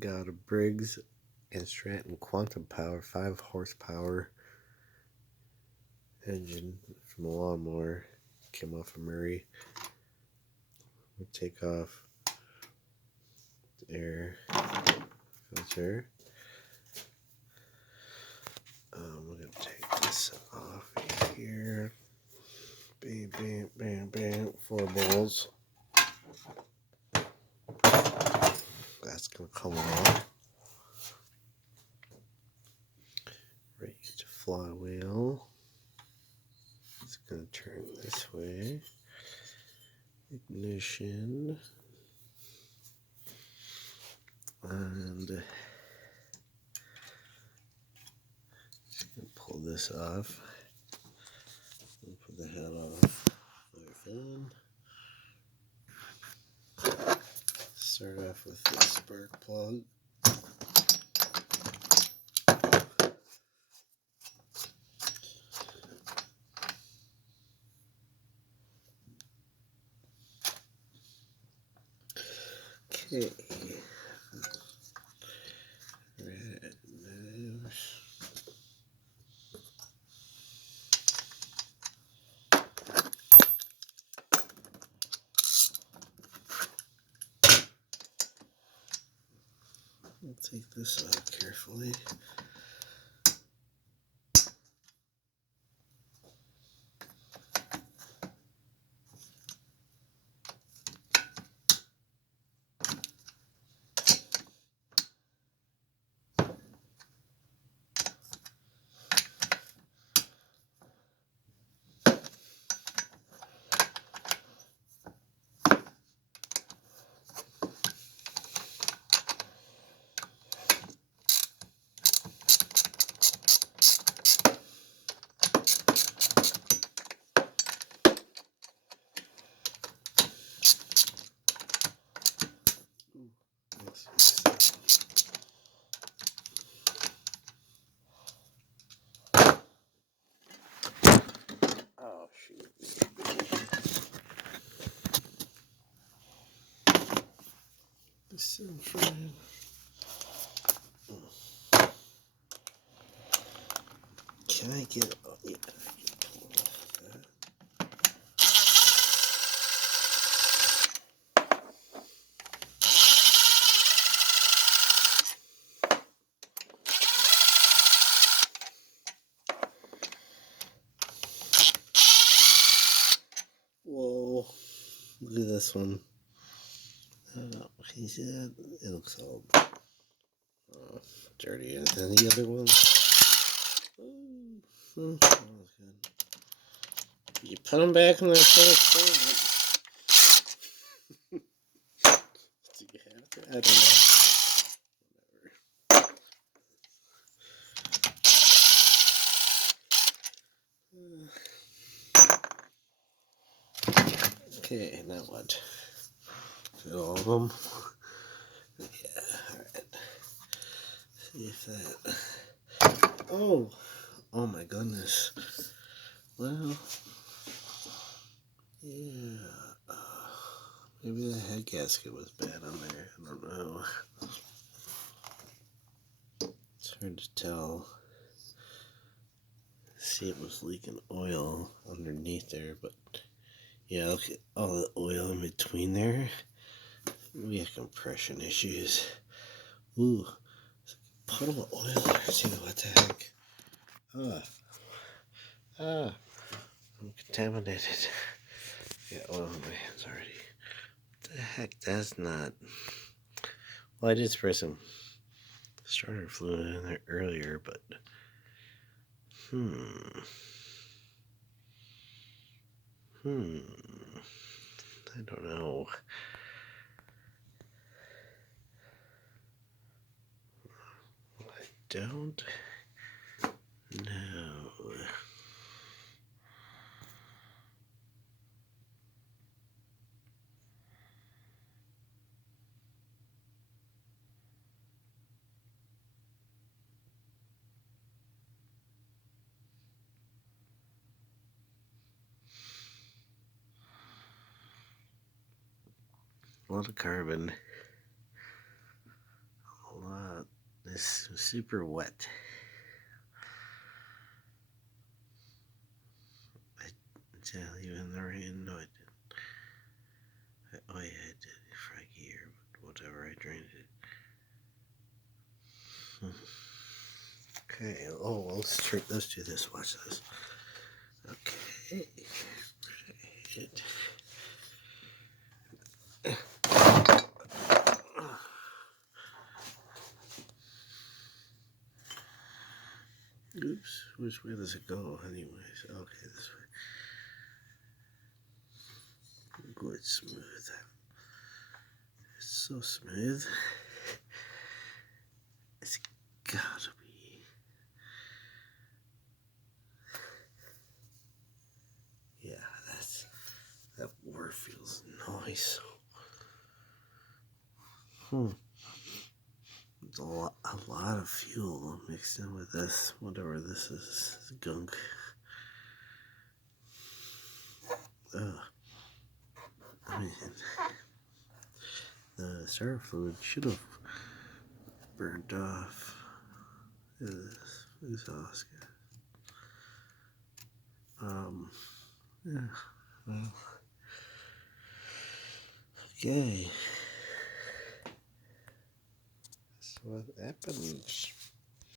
Got a Briggs and Stratton Quantum Power 5 horsepower engine from a lawnmower. Came off of Murray. We'll take off the air filter. We're going to take this off here. Bam, bam, bam, bam. 4 bowls. That's going to come off. Raised flywheel. It's going to turn this way. Ignition. And pull this off. Put the head off. Fan. Start off with the spark plug. Okay. Red nose. I'll take this out carefully. Oh, shoot. This is fine. Can I get... Oh, yeah. Whoa. Look at this one. Can you see that? It looks all dirty. And then the other one. That was good. You put them back in their place. Do you have to? I don't know. Okay, now what? Fill all of them. Yeah, alright. See if that. Oh my goodness. Well, yeah. Maybe the head gasket was bad on there. I don't know. It's hard to tell. See, it was leaking oil underneath there, but yeah, look at all the oil in between there. We have compression issues. Ooh, there's a puddle of oil there. See, what the heck? I'm contaminated. Yeah, oil in my hands already. What the heck? That's not. Well, I did spray some starter fluid in there earlier, but. I don't know. I don't know. A lot of carbon. It's super wet. Did I leave in the rain? No, I didn't. Oh, yeah, I did. Froggy here, but whatever, I drained it. Okay, oh, well, let's do this. Watch this. Okay. It. Oops, which way does it go, anyways? Okay, this way. Good, smooth. It's so smooth. It's gotta be. Yeah, that word feels nice. There's a lot of fuel mixed in with this, whatever this is, gunk. Ugh. I mean, the starter fluid should have burnt off this exhaust gas. Yeah, well, okay. That's what happens.